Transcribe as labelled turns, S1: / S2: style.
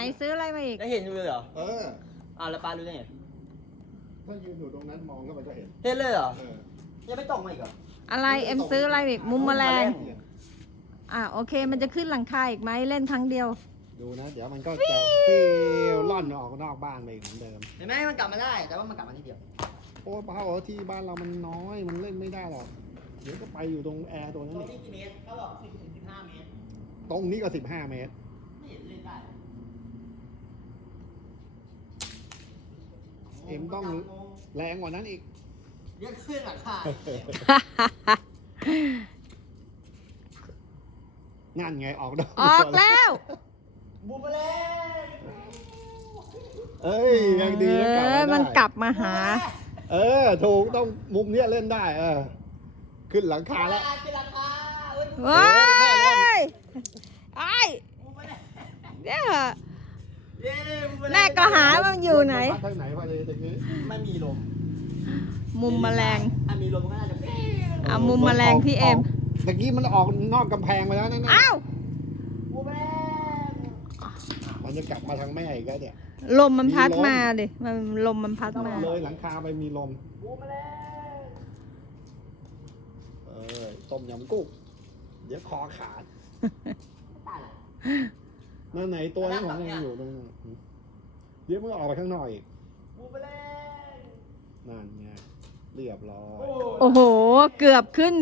S1: ซื้ออะไรมาอีก
S2: ได้เห็นอยู่เลยเหรอ
S3: แล้ว
S2: ปลารู้ได้ไง
S3: ถ้ายืนอยู่ตรงนั้นมองเข้าไปก็เห็น
S2: เห็นเลยเหรอ
S3: เออ
S2: ยังไม่ตกมาอีกเหรอ
S1: อะไรเอ็มซื้ออะไรอีกมุมแมลงโอเคมันจะขึ้นหลังคาอีกไหมเล่นครั้งเดียว
S3: ดูนะ เดี๋ยวมันก็จะฟิวล่อนออกนอกบ้านไปเหมือนเดิม
S2: เห็นไหมมันกลับมาได้ แต่ว่ามันกลับมาทีเดียว
S3: โอ้ป้าที่บ้านเรามันน้อยมันเล่นไม่ได้หรอกเดี๋ยวก็ไปอยู่ตรงแอร์ตัวนั้น
S2: ตรง
S3: อีก
S2: นี้กี่เมตรเขาบอก10 ถึง 15 เมตร
S3: ตรงนี้ก็15 เมตร
S2: ไม่เห็นเล่นได้
S3: เอ็มต้องแรงกว่านั้นอีก
S2: เรียกขึ้นหลังคา
S3: นั่นไงออกดอก
S1: ออกแล้ว
S2: บูมมาเลย
S3: เอ้ยยังดีนะกลับมาได้
S1: มันกลับมาหา
S3: ถูกต้องมุมเนี้ยเล่นได้ขึ้นหลังคาแล้ว
S2: ขึ้นหลังคา
S1: ว้ายไอ้เนี่ย
S2: เย้บูมาเลย
S1: แม่ก็หาว่ามันอยู่ไหน
S3: พัดทางไหนพอดีตะกี้
S2: ไม่มีลม
S1: มุมแมลง
S2: ถ้ามีลมก็น่าจะ
S1: เอามุมแมลงพี่เอ็ม
S3: ตะกี้มันออกนอกกำแพงไปแล้วนั่น
S1: อ้าว
S2: บูมาเลย
S3: มันจะกลับมาทางแม่อีกแล้วเนี่ย
S1: ลมมันพัดมาดิมันลมมันพัดมา
S3: เลยหลังคาไปมีลม
S2: บูมาเลย
S3: ต้มยำกุ้งเดี๋ยวคอขาด
S2: ตายละ
S3: นั่นไหนตัวนั้นของยังอยู่ตรงนั้นเดี๋ยวมึงออกไปข้างนอกอีก
S2: บูมาเลย
S3: นั่นไงเรียบร้อย
S1: โอ้โห เกือบขึ้น